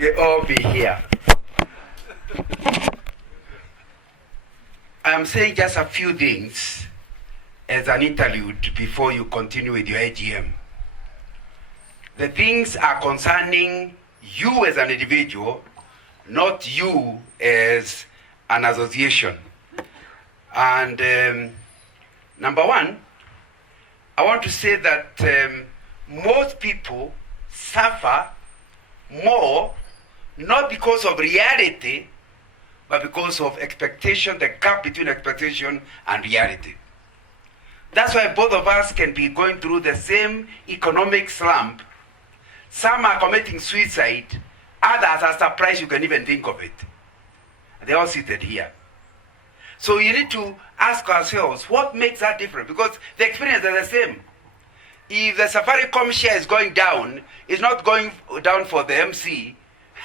They all be here. I'm saying just a few things as an interlude before you continue with your AGM. The things are concerning you as an individual, not you as an association. And number one, I want to say that most people suffer more not because of reality, but because of expectation, the gap between expectation and reality. That's why both of us can be going through the same economic slump. Some are committing suicide, others are surprised you can even think of it. They're all seated here. So you need to ask ourselves, what makes that different? Because the experience is the same. If the Safaricom share is going down, it's not going down for the MC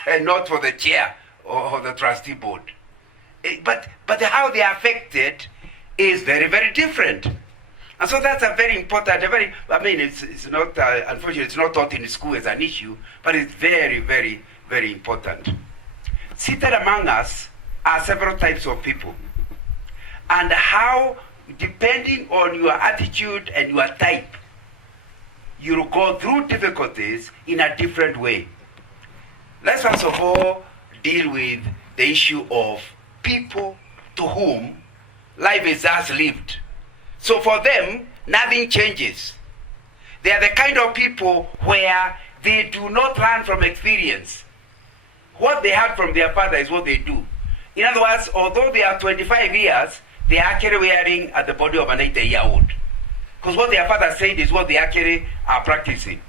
and not for the chair or the trustee board. But how they are affected is very, very different. And so that's a very important, it's not, unfortunately, it's not taught in school as an issue, but it's very, very, very important. Seated among us are several types of people. And how, depending on your attitude and your type, you'll go through difficulties in a different way. Let's first of all deal with the issue of people to whom life is as lived. So for them, nothing changes. They are the kind of people where they do not learn from experience. What they had from their father is what they do. In other words, although they are 25 years, they are actually wearing at the body of an 80-year-old. Because what their father said is what they actually are practicing.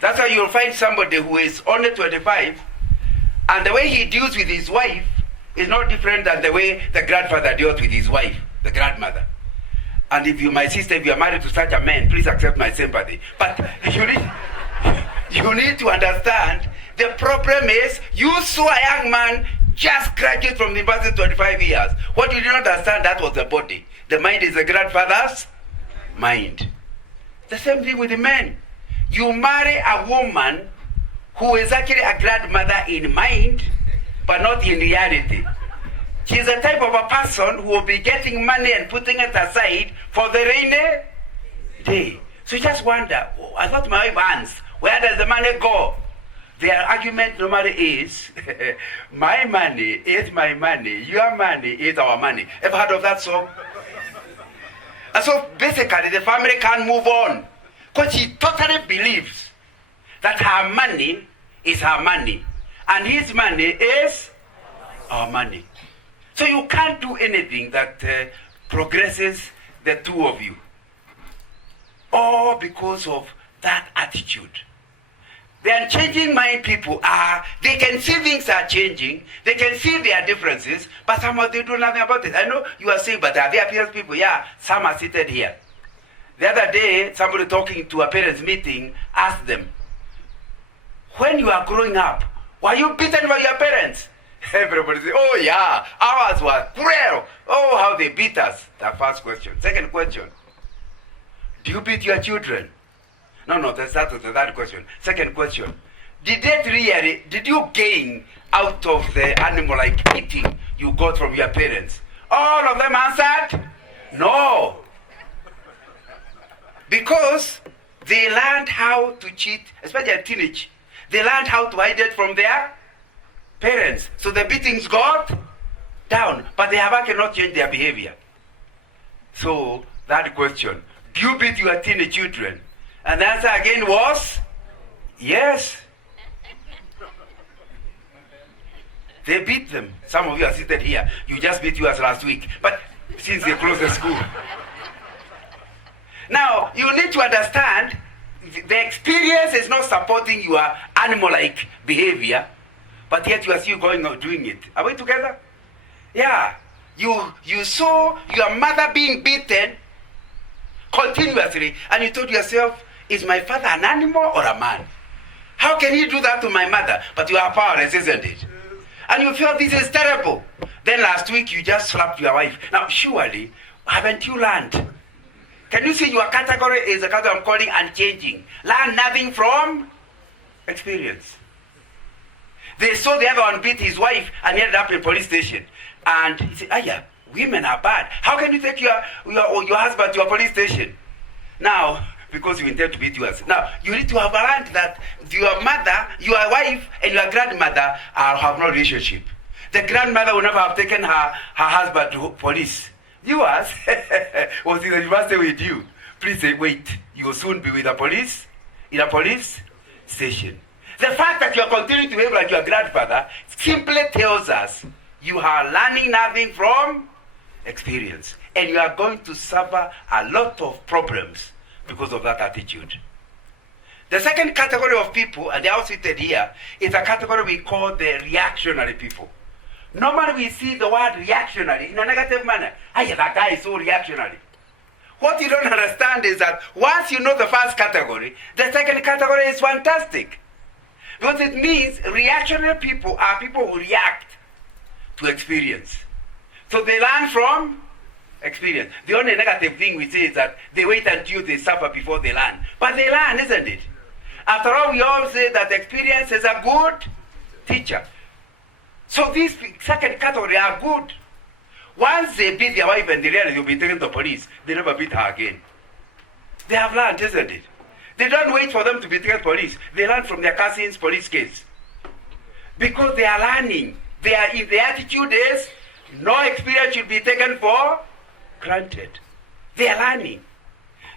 That's why you'll find somebody who is only 25, and the way he deals with his wife is not different than the way the grandfather deals with his wife, the grandmother. And if you, my sister, if you are married to such a man, please accept my sympathy. But you need to understand, the problem is, you saw a young man just graduate from the university 25 years. What you did not understand, that was the body. The mind is the grandfather's mind. The same thing with the men. You marry a woman who is actually a grandmother in mind, but not in reality. She's the type of a person who will be getting money and putting it aside for the rainy day. So you just wonder, I thought my wife earns, where does the money go? Their argument normally is, my money is my money, your money is our money. Ever heard of that song? And so basically the family can't move on, because she totally believes that her money is her money, and his money is our money. So you can't do anything that progresses the two of you. All because of that attitude. The unchanging mind people are, they can see things are changing, they can see their differences, but somehow they do nothing about it. I know you are saying, but are there parents people? Yeah, some are seated here. The other day, somebody talking to a parents meeting asked them, when you are growing up, were you beaten by your parents? Everybody says, oh yeah, ours were cruel. Oh, how they beat us. The first question. Second question, do you beat your children? No, that's the third question. Second question, did you gain out of the animal-like eating you got from your parents? All of them answered, no. Because they learned how to cheat, especially at teenage. They learned how to hide it from their parents. So the beatings got down, but they have actually not changed their behavior. So that question, do you beat your teenage children? And the answer again was, yes. They beat them. Some of you are seated here. You just beat yours last week. But since they closed the school. Now, you need to understand, the experience is not supporting your animal-like behavior, but yet you are still going on doing it. Are we together? Yeah. You saw your mother being beaten continuously, and you told yourself, is my father an animal or a man? How can he do that to my mother? But you are powerless, isn't it? And you feel this is terrible. Then last week you just slapped your wife. Now surely, haven't you learned? Can you see your category is a category I'm calling unchanging? Learn nothing from experience. They saw the other one beat his wife and he ended up in police station. And he said, Aya, women are bad. How can you take your husband to a police station? Now, because you intend to beat yours. Now, you need to have learned that your mother, your wife, and your grandmother have no relationship. The grandmother would never have taken her husband to police. Yours was in the university with you. Please say, wait, you will soon be with the police, in a police station. The fact that you are continuing to behave like your grandfather simply tells us you are learning nothing from experience. And you are going to suffer a lot of problems because of that attitude. The second category of people, and they are cited here, is a category we call the reactionary people. Normally we see the word reactionary in a negative manner. Hey, that guy is so reactionary. What you don't understand is that once you know the first category, the second category is fantastic. Because it means reactionary people are people who react to experience. So they learn from experience. The only negative thing we say is that they wait until they suffer before they learn. But they learn, isn't it? After all, we all say that experience is a good teacher. So these second category are good. Once they beat their wife and they realize you'll be taken to the police, they never beat her again. They have learned, isn't it? They don't wait for them to be taken to police. They learn from their cousin's police case. Because they are learning. If the attitude is, no experience should be taken for granted. They are learning.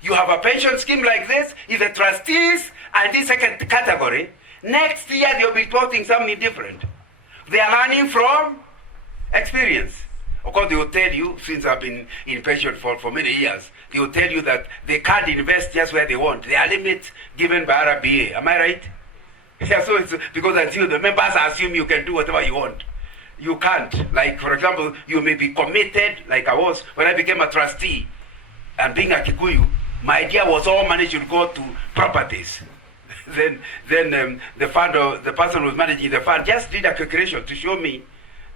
You have a pension scheme like this, if the trustees are in this second category, next year they'll be reporting something different. They are learning from experience. Of course, they will tell you, since I've been in pension for many years, they will tell you that they can't invest just where they want. There are limits given by RBA. Am I right? Yeah, so it's because until the members assume you can do whatever you want. You can't. Like, for example, you may be committed, like I was, when I became a trustee, and being a Kikuyu, my idea was all money should go to properties. then the person who was managing the fund just did a calculation to show me.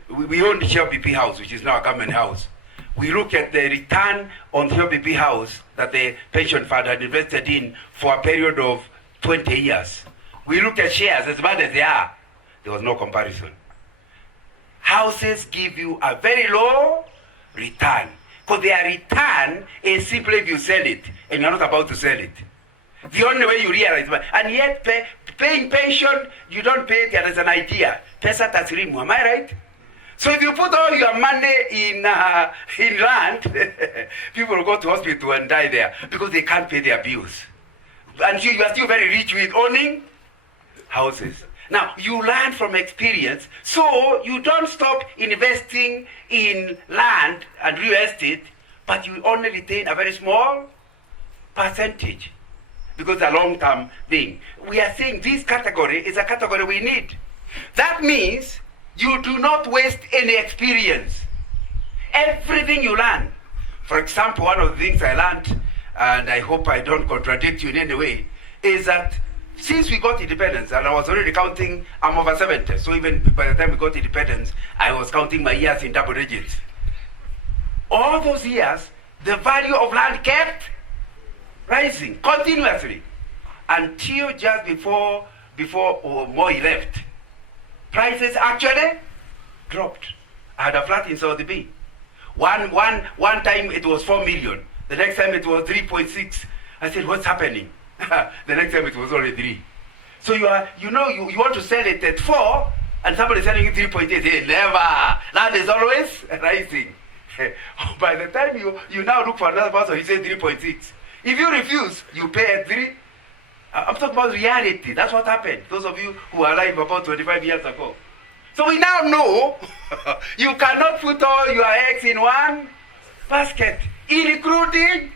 We own the Shell BP house, which is now a government house. We look at the return on the Shell BP house that the pension fund had invested in for a period of 20 years. We look at shares as bad as they are. There was no comparison. Houses give you a very low return. Because their return is simply if you sell it, and you're not about to sell it. The only way you realize, and yet paying pension, you don't pay it as an idea. Pesa taslimu, am I right? So if you put all your money in land, people will go to hospital and die there because they can't pay their bills. And you are still very rich with owning houses. Now, you learn from experience, so you don't stop investing in land and real estate, but you only retain a very small percentage because it's a long-term thing. We are saying this category is a category we need. That means you do not waste any experience. Everything you learn. For example, one of the things I learned, and I hope I don't contradict you in any way, is that since we got independence, and I was already counting, I'm over 70, so even by the time we got independence, I was counting my years in double digits. All those years, the value of land kept rising continuously until just before Moi left. Prices actually dropped. I had a flat in Saudi B. One time it was 4 million. The next time it was 3.6. I said, what's happening? The next time it was only 3. So you want to sell it at 4, and somebody is selling you 3.8. Hey, never. Land is always rising. By the time you now look for another person, he says 3.6. If you refuse, you pay at 3. I'm talking about reality. That's what happened. Those of you who are alive about 25 years ago. So we now know you cannot put all your eggs in one basket, including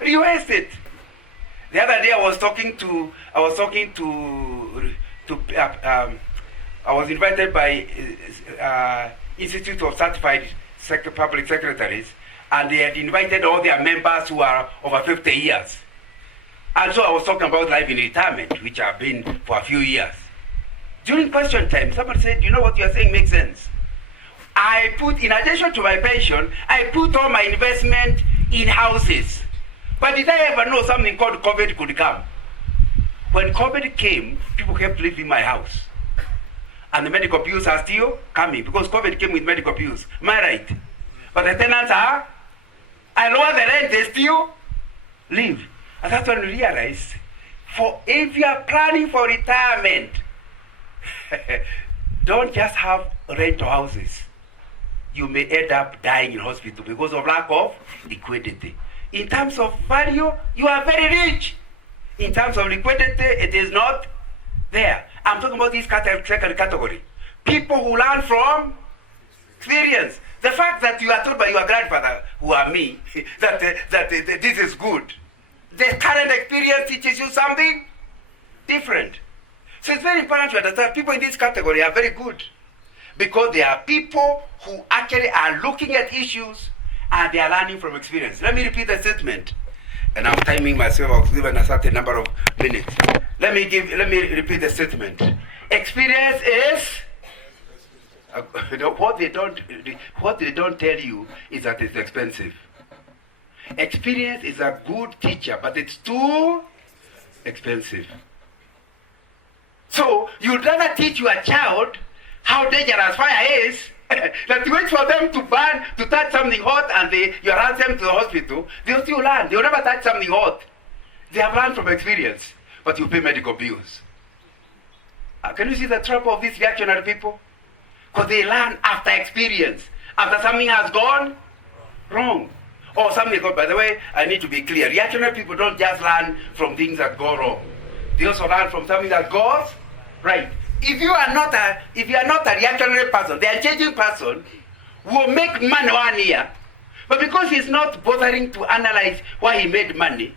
real estate. The other day I was invited by Institute of Certified Public Secretaries, and they had invited all their members who are over 50 years. And so I was talking about life in retirement, which I've been for a few years. During question time, somebody said, you know what you're saying makes sense. I put, in addition to my pension, I put all my investment in houses. But did I ever know something called COVID could come? When COVID came, people kept leaving my house. And the medical bills are still coming because COVID came with medical bills. Am I right? But the tenants are, I lower the rent, they still live. And that's when we realize, if you are planning for retirement, don't just have rental houses. You may end up dying in hospital because of lack of liquidity. In terms of value, you are very rich. In terms of liquidity, it is not there. I'm talking about this second category. People who learn from experience. The fact that you are told by your grandfather, who are me, that this is good. The current experience teaches you something different. So it's very important to understand people in this category are very good because they are people who actually are looking at issues and they are learning from experience. Let me repeat the statement. And I'm timing myself, I was given a certain number of minutes. Let me repeat the statement. Experience is what they don't tell you is that it's expensive. Experience is a good teacher, but it's too expensive. So you'd rather teach your child how dangerous fire is that you wait for them to burn, to touch something hot, and you run them to the hospital. They'll still learn. They'll never touch something hot. They have learned from experience, but you pay medical bills. Can you see the trap of these reactionary people? Because they learn after experience, after something has gone wrong. Or something, by the way, I need to be clear. Reactionary people don't just learn from things that go wrong. They also learn from something that goes right. If you are not a reactionary person, the unchanging person will make money 1 year, but because he's not bothering to analyze why he made money,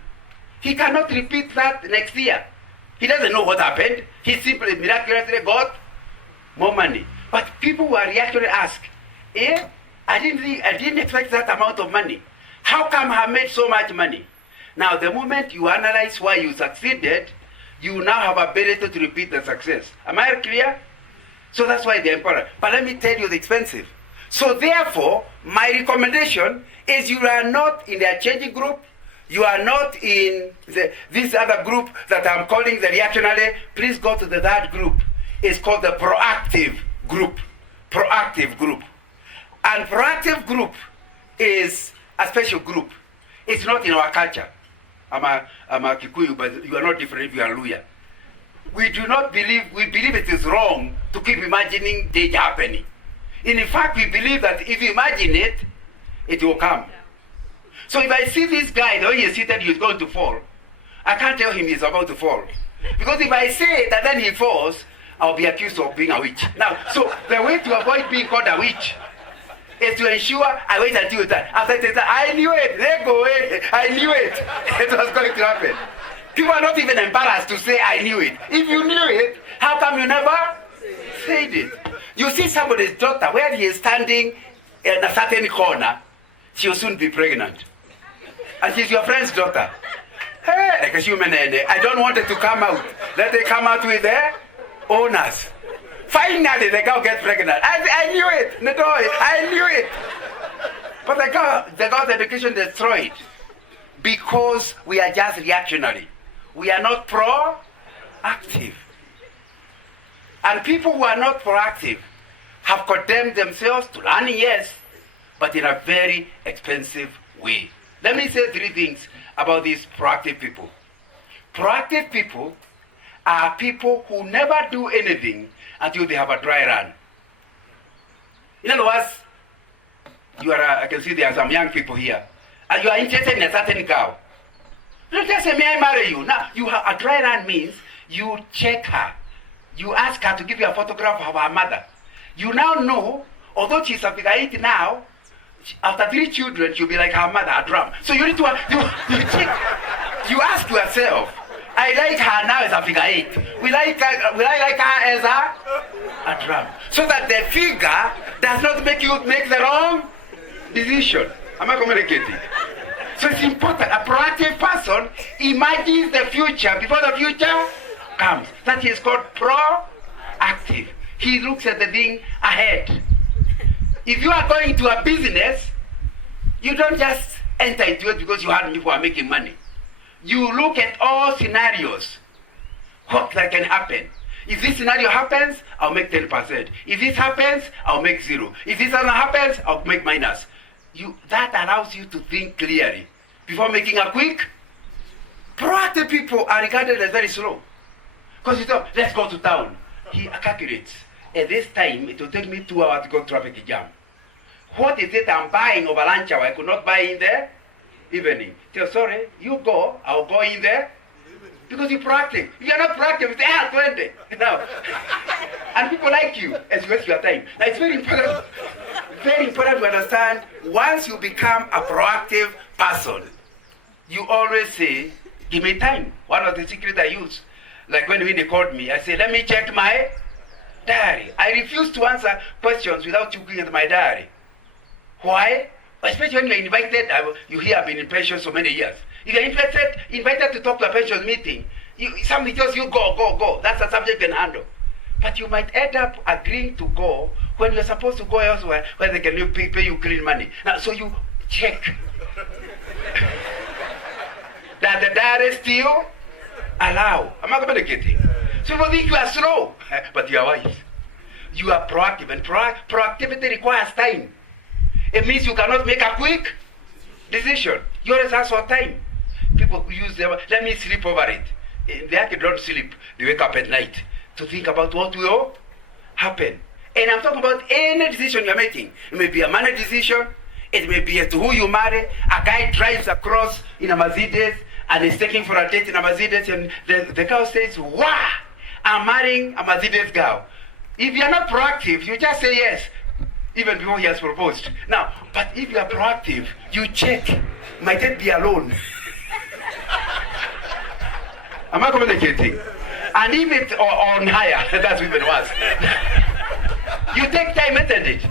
he cannot repeat that next year. He doesn't know what happened. He simply miraculously got more money. But people who are reactionary ask, I didn't expect that amount of money. How come I made so much money? Now, the moment you analyze why you succeeded, you now have ability to repeat the success. Am I clear? So that's why they're important. But let me tell you the expensive. So therefore, my recommendation is you are not in the changing group. You are not in this other group that I'm calling the reactionary. Please go to the third group. It's called the proactive group. Proactive group. And proactive group is a special group. It's not in our culture. I'm a Kikuyu, but you are not different if you are Luya. We believe it is wrong to keep imagining danger happening. In fact, we believe that if you imagine it, it will come. So if I see this guy, the way he's seated, he's going to fall, I can't tell him he's about to fall. Because if I say that then he falls, I'll be accused of being a witch. Now, so the way to avoid being called a witch is to ensure I wait until that. After I say, I knew it, they go away, I knew it. It was going to happen. People are not even embarrassed to say, I knew it. If you knew it, how come you never said it? You see somebody's daughter, where he is standing in a certain corner, she will soon be pregnant. And she's your friend's daughter. Hey, I don't want it to come out. Let it come out with their owners. Finally, the girl gets pregnant. I knew it. I knew it. But the girl's education destroyed because we are just reactionary. We are not proactive. And people who are not proactive have condemned themselves to learning, yes, but in a very expensive way. Let me say 3 things about these proactive people. Proactive people are people who never do anything until they have a dry run. In other words, I can see there are some young people here, and you are interested in a certain girl. You don't just say, may I marry you? Now, you have a dry run means you check her. You ask her to give you a photograph of her mother. You now know, although she's a figure 8 now, after 3 children, she'll be like her mother, a drum. So you need to, you check, you ask yourself, I like her now as a figure 8. Will I like her as a drum? So that the figure does not make you make the wrong decision. Am I communicating? So it's important. A proactive person imagines the future before the future comes. That is called proactive. He looks at the thing ahead. If you are going to a business, you don't just enter into it because you have people who are making money. You look at all scenarios, what that can happen. If this scenario happens, I'll make 10%. If this happens, I'll make 0. If this doesn't happen, I'll make minus. That allows you to think clearly before making a quick. Proactive people are regarded as very slow. Because you thought, let's go to town. He calculates. At this time, it will take me 2 hours to go traffic jam. What is it I'm buying over lunch hour I could not buy in the evening? Tell, sorry, you go, I'll go in there. Because you're proactive. If you're not proactive, it's 20. Now, and people like you as you waste your time. Now, it's very important to understand, once you become a proactive person, you always say, give me time. One of the secrets I use. Like when Winnie called me, I say, let me check my diary. I refuse to answer questions without looking at my diary. Why? Especially when you're invited, you hear I've been in pension so many years. If you're invited to talk to a pension meeting, somebody tells you go. That's a subject you can handle. But you might end up agreeing to go when you're supposed to go elsewhere where they can pay you clean money. Now, so you check that the diary still allow. Am I communicating? So people think you are slow, but you are wise. You are proactive, and proactivity requires time. It means you cannot make a quick decision. You always ask for time. People use them, let me sleep over it. They actually don't sleep. They wake up at night to think about what will happen. And I'm talking about any decision you're making. It may be a money decision. It may be as to who you marry. A guy drives across in a Mercedes and is taking for a date in a Mercedes, and the girl says, wow, I'm marrying a Mercedes girl. If you're not proactive, you just say yes, even before he has proposed. Now, but if you are proactive, you check, might it be alone? Am I communicating? And if it's on higher, that's even worse. You take time, isn't it?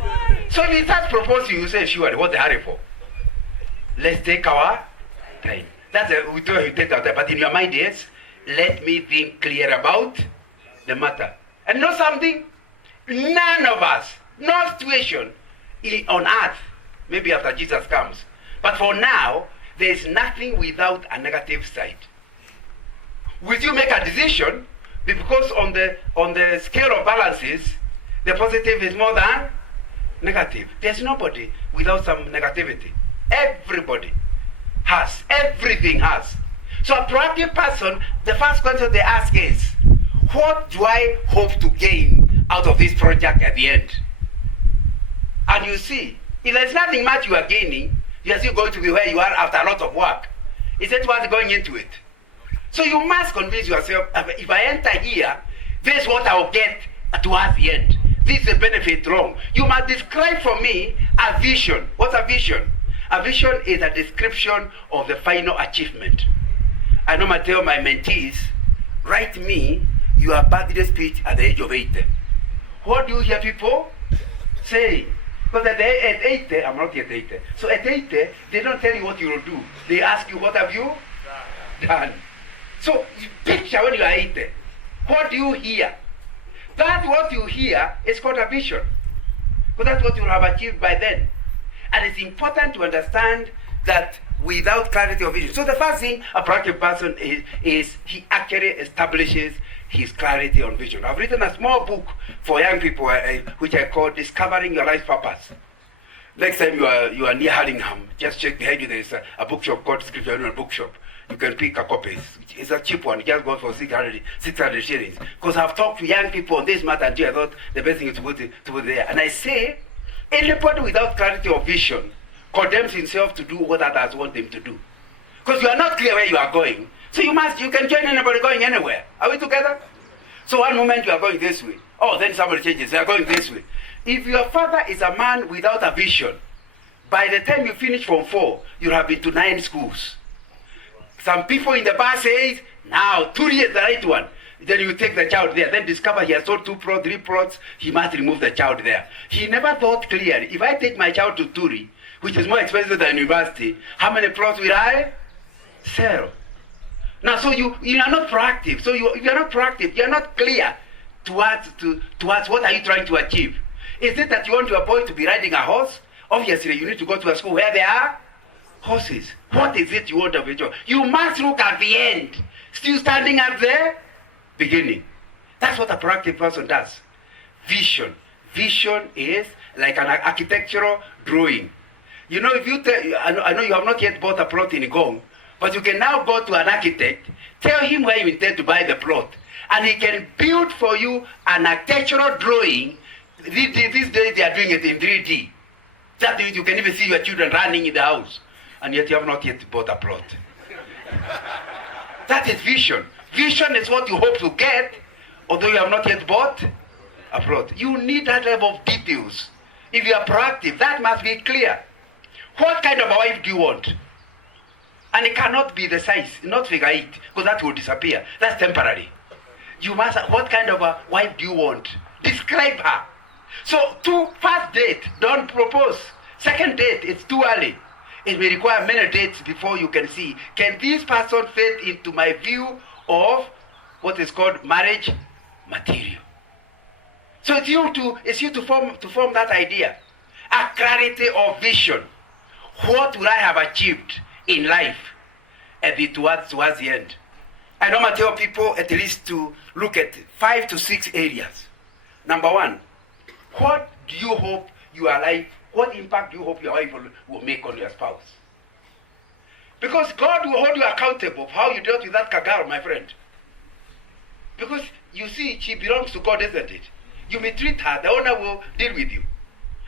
So if he starts proposing, you say, sure, what's the hurry for? Let's take our time. We do you take our time, but in your mind, yes, let me think clear about the matter. And know something? None of us, no situation on earth, maybe after Jesus comes, but for now, there is nothing without a negative side. Will you make a decision? Because on the scale of balances, the positive is more than negative. There's nobody without some negativity. Everybody has. Everything has. So a proactive person, the first question they ask is, what do I hope to gain out of this project at the end? And you see, if there's nothing much you are gaining, you are still going to be where you are after a lot of work. Is it worth going into it? So you must convince yourself, if I enter here, this is what I will get towards the end. This is a benefit wrong. You must describe for me a vision. What's a vision? A vision is a description of the final achievement. I normally tell my mentees, write me your birthday speech at the age of 80. What do you hear people say? Because at 80, I'm not yet 80. So at 80, they don't tell you what you will do. They ask you, what have you done? So you picture when you are 80. What do you hear? That what you hear is called a vision. Because that's what you will have achieved by then. And it's important to understand that without clarity of vision. So the first thing a proactive person is he actually establishes his clarity on vision. I've written a small book for young people which I call Discovering Your Life Purpose. Next time you are near Hurlingham, just check behind you, there's a bookshop called Scripture Union Bookshop. You can pick a copy. It's a cheap one. It just goes for 600 shillings. Because I've talked to young people on this matter, and I thought the best thing is to put there. And I say, anybody without clarity of vision condemns himself to do what others want him to do. Because you are not clear where you are going. So you can join anybody going anywhere. Are we together? So one moment you are going this way. Oh, then somebody changes. They are going this way. If your father is a man without a vision, by the time you finish from 4, you'll have been to 9 schools. Some people in the bus say, now, Turi is the right one. Then you take the child there. Then discover he has sold 2 plots, 3 plots. He must remove the child there. He never thought clearly. If I take my child to Turi, which is more expensive than university, how many plots will I sell? Now, so you are not proactive. So if you are not proactive, you are not clear towards what are you trying to achieve. Is it that you want your boy to be riding a horse? Obviously, you need to go to a school where there are horses. What is it you want of your job? You must look at the end, still standing at the beginning. That's what a proactive person does. Vision. Vision is like an architectural drawing. You know, if you tell, I know you have not yet bought a plot in Gong, but you can now go to an architect, tell him where you intend to buy the plot, and he can build for you an architectural drawing. These days they are doing it in 3D. That means you can even see your children running in the house, and yet you have not yet bought a plot. That is vision. Vision is what you hope to get, although you have not yet bought a plot. You need that level of details. If you are proactive, that must be clear. What kind of a wife do you want? And it cannot be the size, not figure 8, because that will disappear. That's temporary. You must, what kind of a wife do you want? Describe her. So, first date, don't propose. Second date, it's too early. It may require many dates before you can see, can this person fit into my view of what is called marriage material? So it's you to form that idea. A clarity of vision. What will I have achieved in life at towards the end? I normally tell people at least to look at 5 to 6 areas. Number 1, what do you hope your life, what impact do you hope your life will make on your spouse? Because God will hold you accountable for how you dealt with that Kagaro, my friend. Because you see, she belongs to God, isn't it? You may treat her, the owner will deal with you.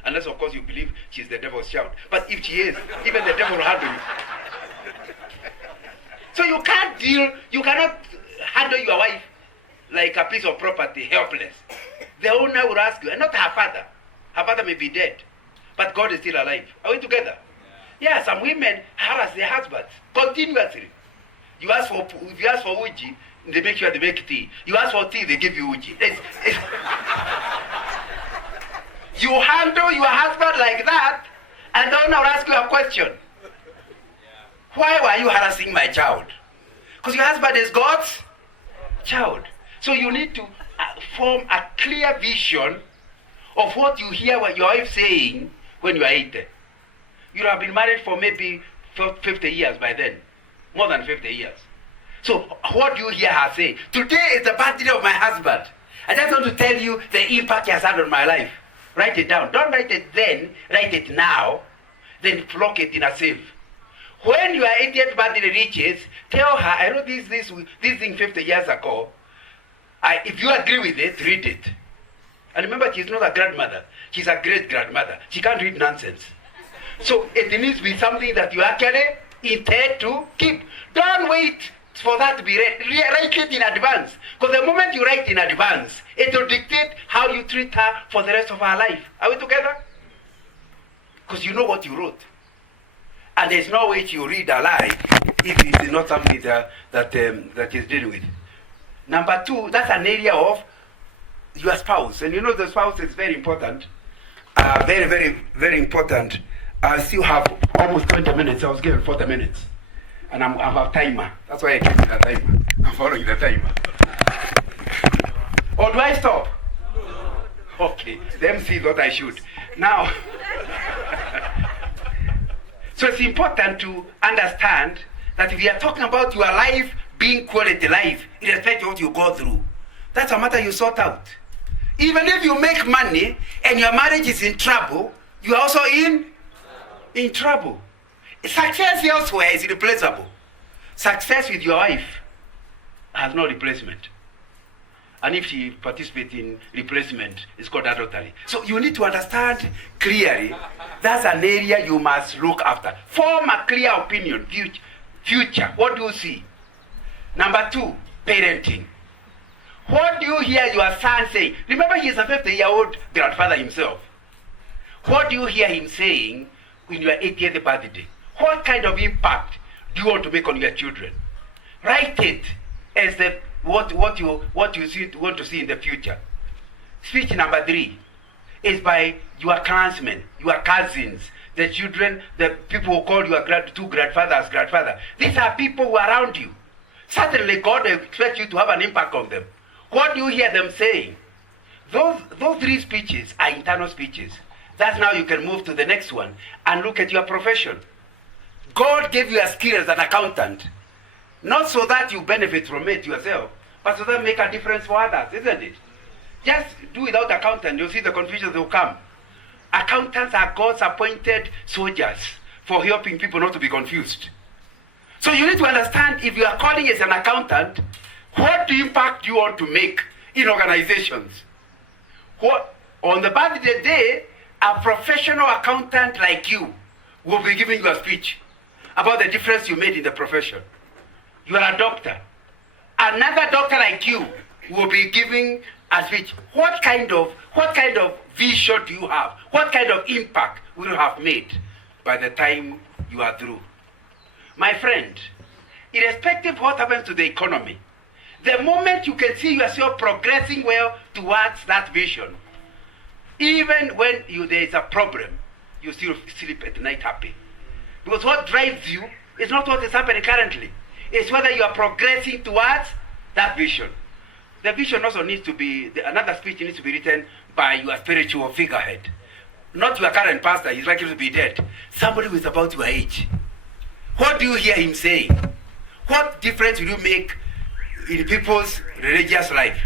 Unless, of course, you believe she's the devil's child. But if she is, even the devil will handle you. So you cannot handle your wife like a piece of property, helpless. The owner will ask you, and not her father. Her father may be dead, but God is still alive. Are we together? Yeah, some women harass their husbands continuously. If you ask for uji, they make sure they make tea. You ask for tea, they give you uji. You handle your husband like that, and the owner will ask you a question. Why were you harassing my child? Because your husband is God's child. So you need to form a clear vision of what you hear what your wife saying when you are 80. You have been married for maybe 50 years by then. More than 50 years. So what do you hear her say? Today is the birthday of my husband. I just want to tell you the impact he has had on my life. Write it down. Don't write it then, write it now. Then lock it in a safe. When your 80th birthday reaches, tell her, I wrote this thing 50 years ago. If you agree with it, read it. And remember, she's not a grandmother. She's a great-grandmother. She can't read nonsense. So it needs to be something that you actually intend to keep. Don't wait for that to be read. Write it in advance. Because the moment you write in advance, it will dictate how you treat her for the rest of her life. Are we together? Because you know what you wrote. And there's no way you read a lie if it is not something that is dealing with. Number 2, that's an area of your spouse. And you know the spouse is very important. Very, very, very important. I still have almost 20 minutes. I was given 40 minutes. And I'm a timer. That's why I keep the timer. I'm following the timer. Or do I stop? Okay. The MC thought I should. Now, so it's important to understand that if we are talking about your life being quality life, irrespective of what you go through, that's a matter you sort out. Even if you make money and your marriage is in trouble, you are also in trouble. Success elsewhere is irreplaceable. Success with your wife has no replacement. And if she participates in replacement, it's called adultery. So you need to understand clearly, that's an area you must look after. Form a clear opinion, future. What do you see? Number 2, parenting. What do you hear your son saying? Remember, he's a 50-year-old grandfather himself. What do you hear him saying in your 80th birthday? What kind of impact do you want to make on your children? Write it as what you want to see in the future. Speech number 3 is by your clansmen, your cousins, the children, the people who call your two grandfathers grandfather. These are people who are around you. Certainly God expects you to have an impact on them. What do you hear them saying? Those 3 speeches are internal speeches. That's now you can move to the next one and look at your profession. God gave you a skill as an accountant, not so that you benefit from it yourself, but does that make a difference for others, isn't it? Just do without accountant, you'll see the confusion that will come. Accountants are God's appointed soldiers for helping people not to be confused. So you need to understand, if you are calling as an accountant, what impact you want to make in organizations. What, on the birthday day, a professional accountant like you will be giving you a speech about the difference you made in the profession. You are a doctor. Another doctor like you will be giving a speech. What kind of vision do you have? What kind of impact will you have made by the time you are through? My friend, irrespective of what happens to the economy, the moment you can see yourself progressing well towards that vision, even when there is a problem, you still sleep at night happy. Because what drives you is not what is happening currently. It's whether you are progressing towards that vision. The vision also needs to be, another speech needs to be written by your spiritual figurehead. Not your current pastor, he's likely to be dead. Somebody who is about your age. What do you hear him saying? What difference will you make in people's religious life?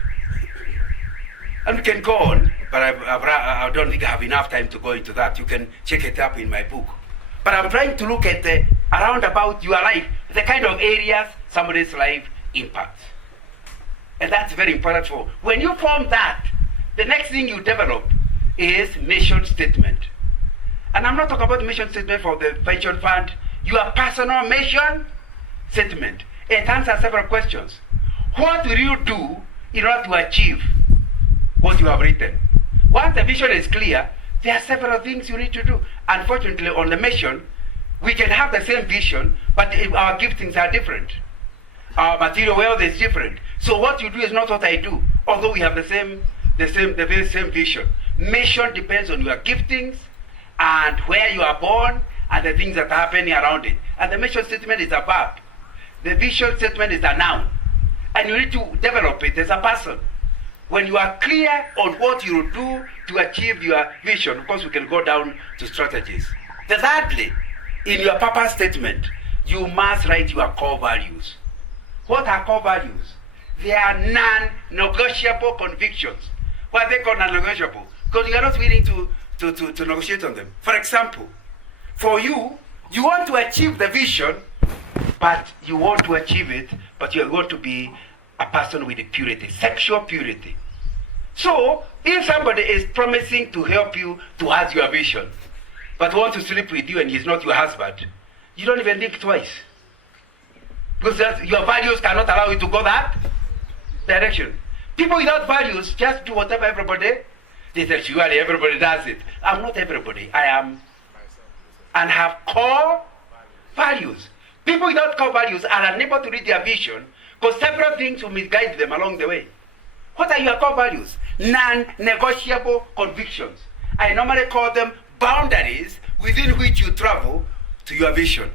And we can go on, but I don't think I have enough time to go into that. You can check it up in my book. But I'm trying to look at around about your life, the kind of areas somebody's life impacts. And that's very important for. When you form that, the next thing you develop is mission statement. And I'm not talking about the mission statement for the pension fund, your personal mission statement. It answers several questions. What will you do in order to achieve what you have written? Once the vision is clear, there are several things you need to do. Unfortunately, on the mission, we can have the same vision, but our giftings are different. Our material wealth is different. So what you do is not what I do, although we have the very same vision. Mission depends on your giftings and where you are born and the things that are happening around it. And the mission statement is a verb. The vision statement is a noun. And you need to develop it as a person. When you are clear on what you will do to achieve your vision, of course we can go down to strategies. Thirdly, in your purpose statement, you must write your core values. What are core values? They are non-negotiable convictions. What are they called non-negotiable? Because you are not willing to negotiate on them. For example, for you, you want to achieve the vision, but you want to achieve it, but you want to be a person with purity, sexual purity. So, if somebody is promising to help you towards your vision, but wants to sleep with you and he's not your husband, you don't even think twice. Because your values cannot allow you to go that direction. People without values just do whatever everybody. They say, surely everybody does it. I'm not everybody. I am and have core values. People without core values are unable to read their vision because several things will misguide them along the way. What are your core values? Non-negotiable convictions. I normally call them boundaries within which you travel to your vision.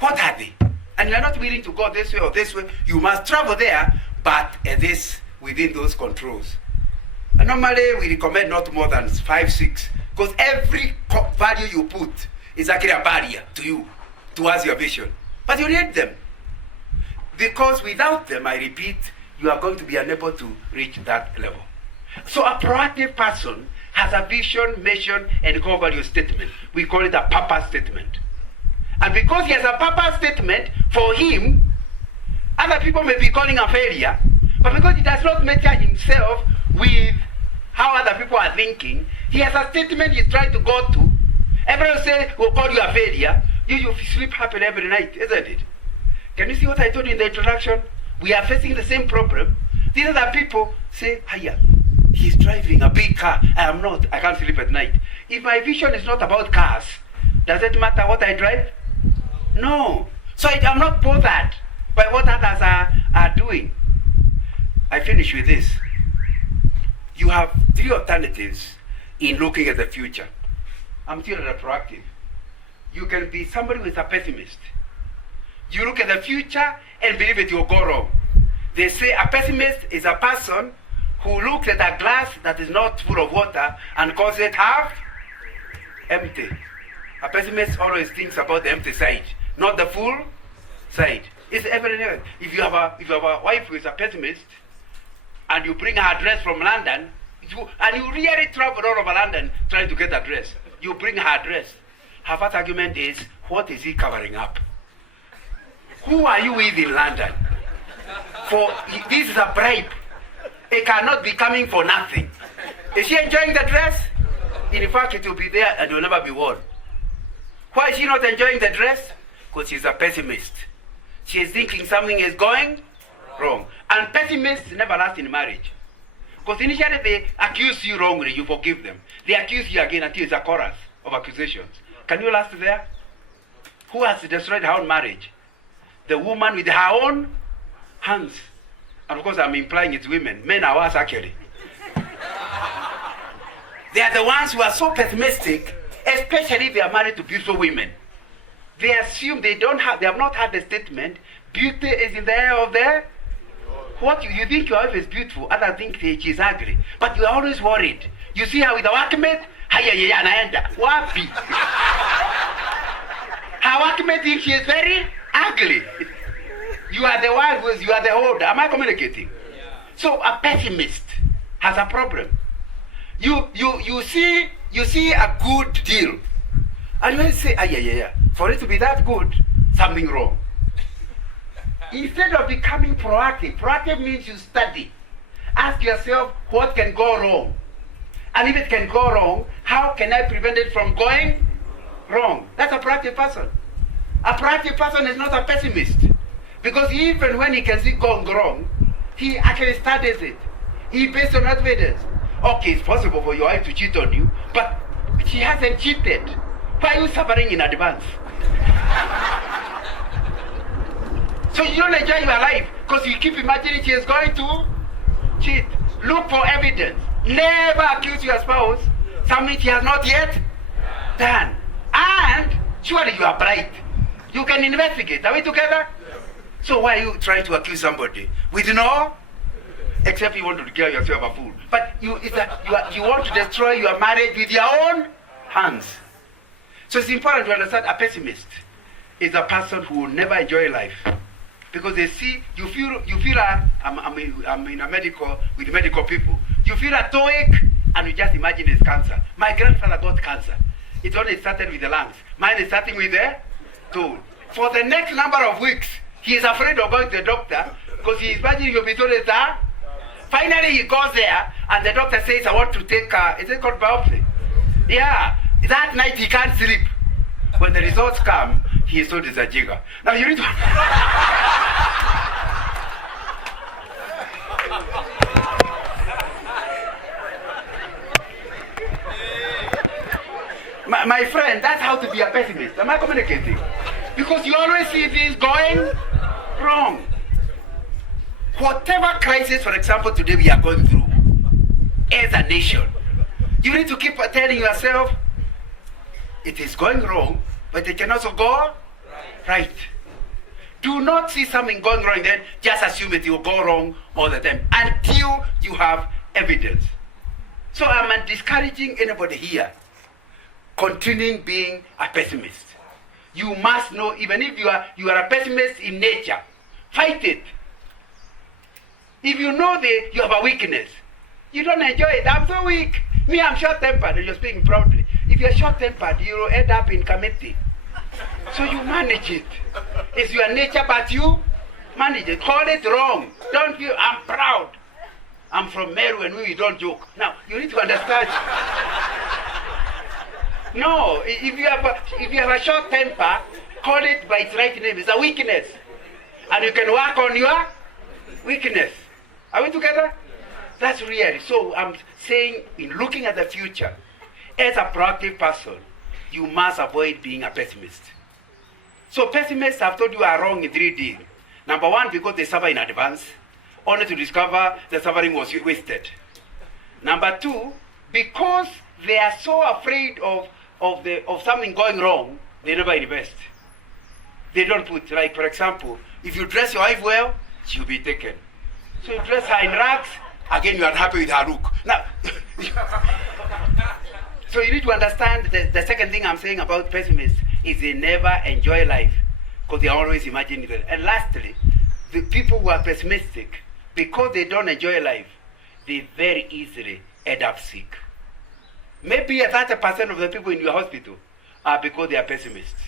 What are they? And you are not willing to go this way or this way. You must travel there, but this within those controls. And normally we recommend not more than 5, 6, because every value you put is actually a barrier to you towards your vision. But you need them. Because without them, I repeat, you are going to be unable to reach that level. So a proactive person has a vision, mission, and core value statement. We call it a purpose statement. And because he has a purpose statement, for him, other people may be calling a failure, but because he does not measure himself with how other people are thinking, he has a statement he's trying to go to. Everyone says, we'll call you a failure. You sleep happy every night, isn't it? Can you see what I told you in the introduction? We are facing the same problem. These are the people say, hiya, he's driving a big car. I am not. I can't sleep at night. If my vision is not about cars, does it matter what I drive? No. So I'm not bothered by what others are doing. I finish with this. You have 3 alternatives in looking at the future. I'm still proactive. You can be somebody who is a pessimist. You look at the future and believe it will go wrong. They say a pessimist is a person who looks at a glass that is not full of water and calls it half empty. A pessimist always thinks about the empty side, not the full side. It's everything. If you have a wife who is a pessimist, and you bring her dress from London, and you really travel all over London trying to get that dress, you bring her dress. Her first argument is, what is he covering up? Who are you with in London? For this is a bribe. It cannot be coming for nothing. Is she enjoying the dress? In fact, it will be there and will never be worn. Why is she not enjoying the dress? Because she's a pessimist. She is thinking something is going wrong. And pessimists never last in marriage. Because initially they accuse you wrongly, you forgive them. They accuse you again until it's a chorus of accusations. Can you last there? Who has destroyed her own marriage? The woman with her own hands. And of course I'm implying it's women. Men are worse actually. They are the ones who are so pessimistic, especially if they are married to beautiful women. They assume they have not had the statement, beauty is in the eye of the... What you think your wife is beautiful, others think she is ugly. But you are always worried. You see her with a workmate, wapi. Her workmate thinks she is very ugly. You are the one you are the holder. Am I communicating? Yeah. So a pessimist has a problem. You see a good deal, and you say, for it to be that good, something wrong. Instead of becoming proactive means you study. Ask yourself what can go wrong. And if it can go wrong, how can I prevent it from going wrong? That's a proactive person. A proactive person is not a pessimist. Because even when he can see going wrong, he actually studies it. He based on evidence. Okay, it's possible for your wife to cheat on you, but she hasn't cheated. Why are you suffering in advance? So you don't enjoy your life because you keep imagining she is going to cheat. Look for evidence. Never accuse your spouse something she has not yet done. And surely you are bright. You can investigate. Are we together? So why are you trying to accuse somebody with no? Except you want to declare yourself a fool. But you want to destroy your marriage with your own hands. So it's important to understand a pessimist is a person who will never enjoy life. Because they see, you feel I'm in a medical, with medical people. You feel a toothache and you just imagine it's cancer. My grandfather got cancer. It only started with the lungs. Mine is starting with the toe. For the next number of weeks, he is afraid of going to the doctor because he is imagining you'll be told it's a... Finally, he goes there and the doctor says, I want to take, is it called biopsy? Yeah. That night he can't sleep. When the results come, he is told it's a jigger. Now you need to... my friend, that's how to be a pessimist. Am I communicating? Because you always see things going wrong. Whatever crisis, for example, today we are going through as a nation, you need to keep telling yourself, it is going wrong, but it can also go right. Do not see something going wrong, then just assume it will go wrong all the time until you have evidence. So I'm discouraging anybody here continuing being a pessimist. You must know, even if you are a pessimist in nature, fight it. If you know that you have a weakness, you don't enjoy it. I'm so weak. Me, I'm short-tempered, and you're speaking proudly. If you're short-tempered, you will end up in committee. So you manage it. It's your nature, but you manage it. Call it wrong. Don't feel, I'm proud. I'm from Meru and we don't joke. Now, you need to understand. No, if you have a short temper, call it by its right name. It's a weakness. And you can work on your weakness. Are we together? That's really. So I'm saying, in looking at the future, as a proactive person, you must avoid being a pessimist. So pessimists, I've told you, are wrong in 3D. Number one, because they suffer in advance, only to discover the suffering was wasted. Number two, because they are so afraid of something going wrong, they never invest. They don't put, like, for example, if you dress your wife well, she'll be taken. So you dress her in rags, again you are happy with her look. Now, so you need to understand the second thing I'm saying about pessimists is they never enjoy life. because they are always imagining that. And lastly, the people who are pessimistic, because they don't enjoy life, they very easily end up sick. Maybe 30% of the people in your hospital are because they are pessimists.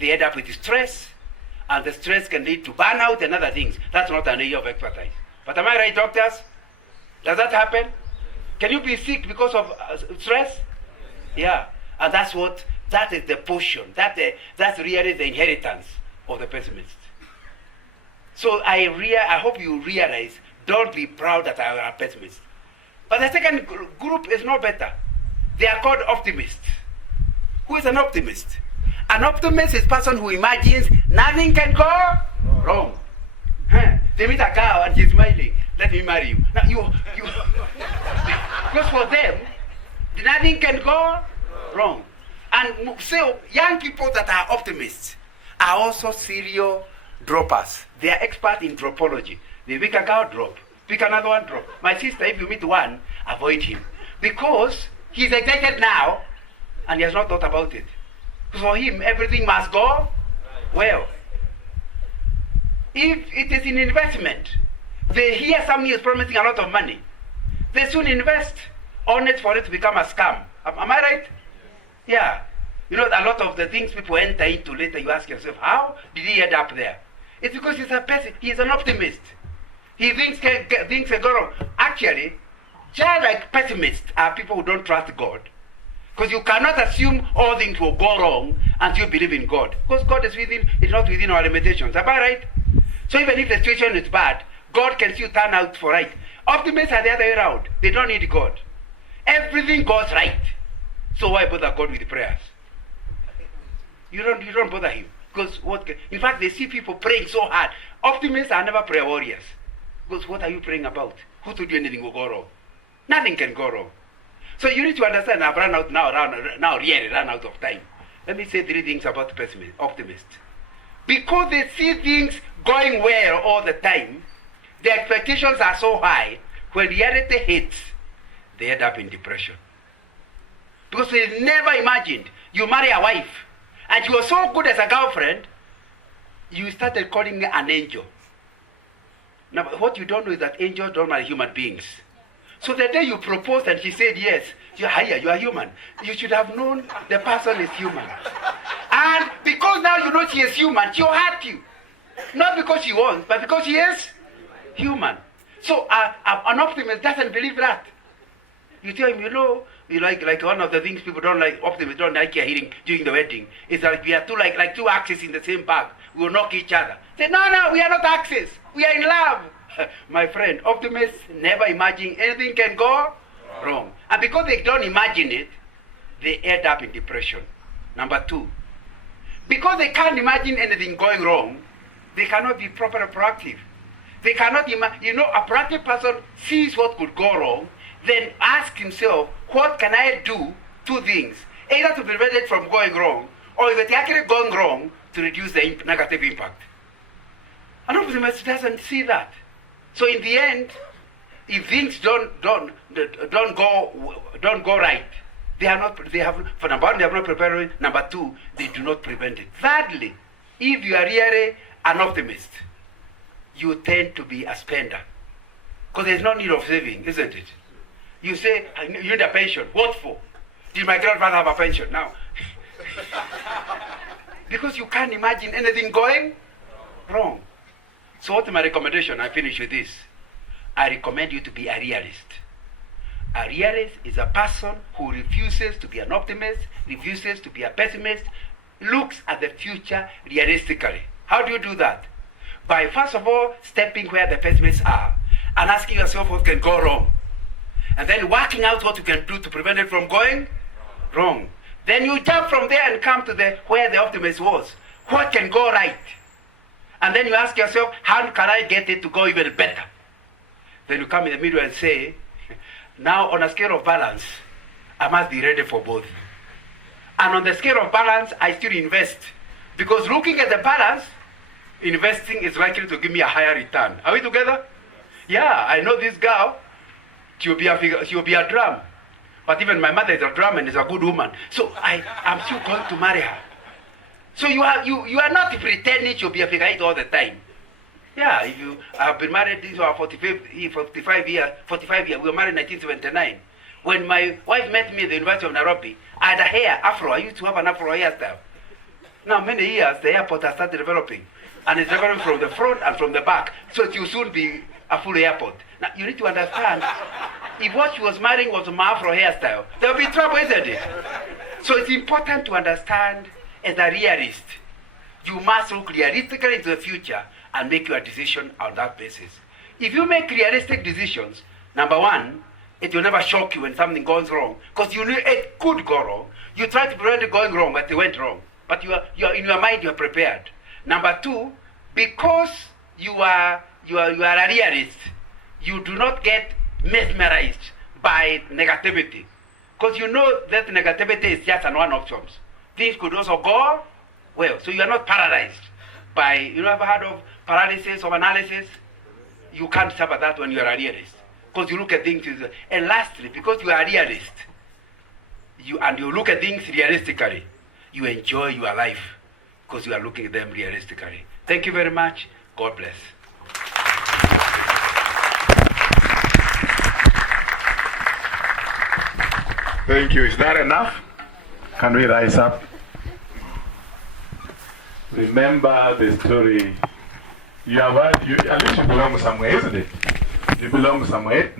They end up with stress, and the stress can lead to burnout and other things. That's not an area of expertise. But am I right, doctors? Does that happen? Can you be sick because of stress? Yeah. And that is the portion. That's really the inheritance of the pessimist. So I hope you realize, don't be proud that I am a pessimist. But the second group is no better. They are called optimists. Who is an optimist? An optimist is a person who imagines nothing can go wrong. They meet a girl and she's smiling. Let me marry you. Now you because for them, nothing can go wrong. And so young people that are optimists are also serial droppers. They are experts in dropology. They make a girl drop, pick another one drop. My sister, if you meet one, avoid him. Because he's excited now and he has not thought about it. For him, everything must go well. If it is in investment, they hear something is promising a lot of money, they soon invest on it for it to become a scam. Am I right? Yeah. You know, a lot of the things people enter into later, you ask yourself, how did he end up there? It's because he's an optimist. He thinks things can go wrong. Actually, just like pessimists are people who don't trust God. Because you cannot assume all things will go wrong until you believe in God. Because God is not within our limitations. Am I right? So even if the situation is bad, God can still turn out for right. Optimists are the other way around. They don't need God. Everything goes right. So why bother God with prayers? You don't bother him. Because in fact, they see people praying so hard. Optimists are never prayer warriors. Because what are you praying about? Who told you anything will go wrong? Nothing can go wrong. So you need to understand, I've run out really run out of time. Let me say 3 things about optimists. Because they see things going well all the time, their expectations are so high, when reality hits, they end up in depression. Because they never imagined you marry a wife, and you were so good as a girlfriend, you started calling her an angel. Now, what you don't know is that angels don't marry human beings. So the day you proposed and she said yes, you are human. You should have known the person is human. And because now you know she is human, she'll hurt you. Not because she wants, but because she is human. So an optimist doesn't believe that. You tell him, you like one of the things people don't like, optimists don't like hearing during the wedding, is that we are like two axes in the same bag. We will knock each other. Say, no, we are not axes. We are in love. My friend, optimists never imagine anything can go wrong. And because they don't imagine it, they end up in depression. Number 2, because they can't imagine anything going wrong, they cannot be properly proactive. They cannot imagine, a proactive person sees what could go wrong, then asks himself, what can I do? 2 things. Either to prevent it from going wrong, or if it's actually going wrong, to reduce the negative impact. An optimist doesn't see that. So in the end, if things don't go right, for number 1, they have not prepared it. Number 2, they do not prevent it. Thirdly, if you are really an optimist, you tend to be a spender. Because there's no need of saving, isn't it? You say, you need a pension. What for? Did my grandfather have a pension? Now. Because you can't imagine anything going wrong. So what's my recommendation? I finish with this. I recommend you to be a realist. A realist is a person who refuses to be an optimist, refuses to be a pessimist, looks at the future realistically. How do you do that? By first of all, stepping where the pessimists are and asking yourself what can go wrong. And then working out what you can do to prevent it from going wrong. Then you jump from there and come to where the optimist was. What can go right? And then you ask yourself, how can I get it to go even better? Then you come in the middle and say, now on a scale of balance, I must be ready for both. And on the scale of balance, I still invest. Because looking at the balance, investing is likely to give me a higher return. Are we together? Yeah, I know this girl, she'll be a drum. But even my mother is a drum and is a good woman. So I'm still going to marry her. So you are not pretending to be a figure all the time. Yeah, if you have been married, these are 45 years. We were married in 1979. When my wife met me at the University of Nairobi, I had a hair, afro. I used to have an afro hairstyle. Now, many years, the airport has started developing. And it's developing from the front and from the back. So it will soon be a full airport. Now, you need to understand, if what she was marrying was my afro hairstyle, there will be trouble, isn't it? So it's important to understand, as a realist, you must look realistically into the future and make your decision on that basis. If you make realistic decisions, number one, it will never shock you when something goes wrong, because you know it could go wrong. You try to prevent it going wrong, but it went wrong. But you are in your mind, you are prepared. Number two, because you are a realist, you do not get mesmerized by negativity, because you know that negativity is just one option. Things could also go well, so you are not paralyzed by, you ever heard of paralysis of analysis? You can't suffer that when you are a realist, because you look at things, and lastly, because you are a realist, you look at things realistically, you enjoy your life, because you are looking at them realistically. Thank you very much. God bless. Thank you. Is that enough? Can we rise up? Remember the story. You have, at least you belong somewhere, isn't it? You belong somewhere.